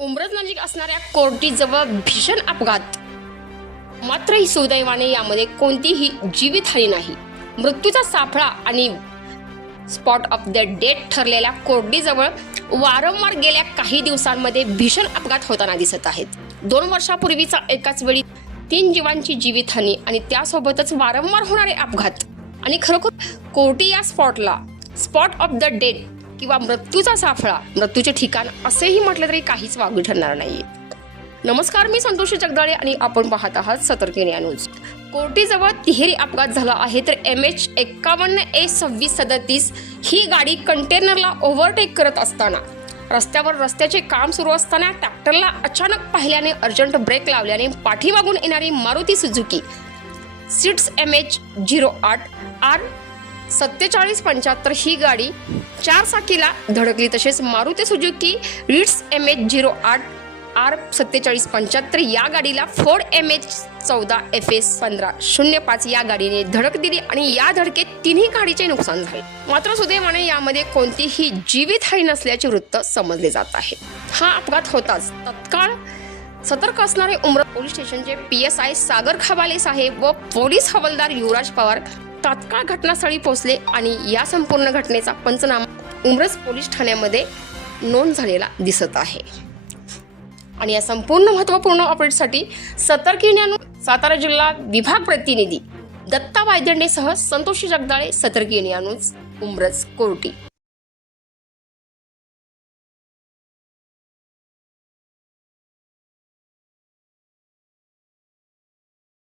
उमरज नजीक असणाऱ्या कोर्टी जवळ भीषण अपघात. मात्र ही सुदैवाने यामध्ये कोणतीही जीवितहानी नाही. मृत्यूचा सापळा आणि स्पॉट ऑफ द डेथ ठरलेल्या कोर्टीजवळ वारंवार गेल्या काही दिवसांमध्ये भीषण अपघात होताना दिसत आहेत. 2 वर्षापूर्वीचा एकाच वेळी 3 जीवांची जीवितहानी आणि त्यासोबतच वारंवार होणारे अपघात आणि खरोखर कोर्टी या स्पॉट ऑफ द डेथ किंवा मृत्यूचा साफळा, मृत्यूचे ठिकाण असेही म्हटलं तरी काहीच वावगे ठरणार नाहीये. नमस्कार, मी संतोषी जगदाळे आणि आपण पाहत आहात सतर्क इंडिया न्यूज. कोर्टीजवळ तिहेरी अपघात झाला आहे. तर MH51A2637 ही गाडी कंटेनरला ओव्हरटेक करत असताना रस्त्याचे काम सुरू असताना ट्रॅक्टरला अचानक पाहिल्याने अर्जंट ब्रेक लावल्याने पाठीमागून येणारी मारुती सुझुकी सीट्स MH08R4775 ही गाडी 4 चाकीला धडकली. तसेच मारुती सुझुकी रिट्स MH08R4775 या गाडीला फोर्ड MH14FS1505 या गाडीने धडक दिली आणि या धडकेत तिन्ही गाडीचे नुकसान झाले. मात्र सुदैवाने यामध्ये कोणतीही जीवितहानी नसल्याचे वृत्त समजले जात आहे. हा अपघात होताच तत्काळ सतर्क असणारे उमरज पोलीस स्टेशनचे PSI सागर खबाले साहेब व पोलीस हवालदार युवराज पवार तात्काळ घटनास्थळी पोहोचले आणि या संपूर्ण घटनेचा पंचनामा उमरज पोलीस ठाण्यामध्ये नोंद झालेला दिसत आहे. आणि या संपूर्ण महत्त्वपूर्ण अपडेटसाठी सतर्क इंडिया न्यूज सातारा जिल्हा विभाग प्रतिनिधी दत्ता वायदंडेसह संतोषी जगदाळे, सतर्क इंडिया न्यूज, उमरज कोर्टी.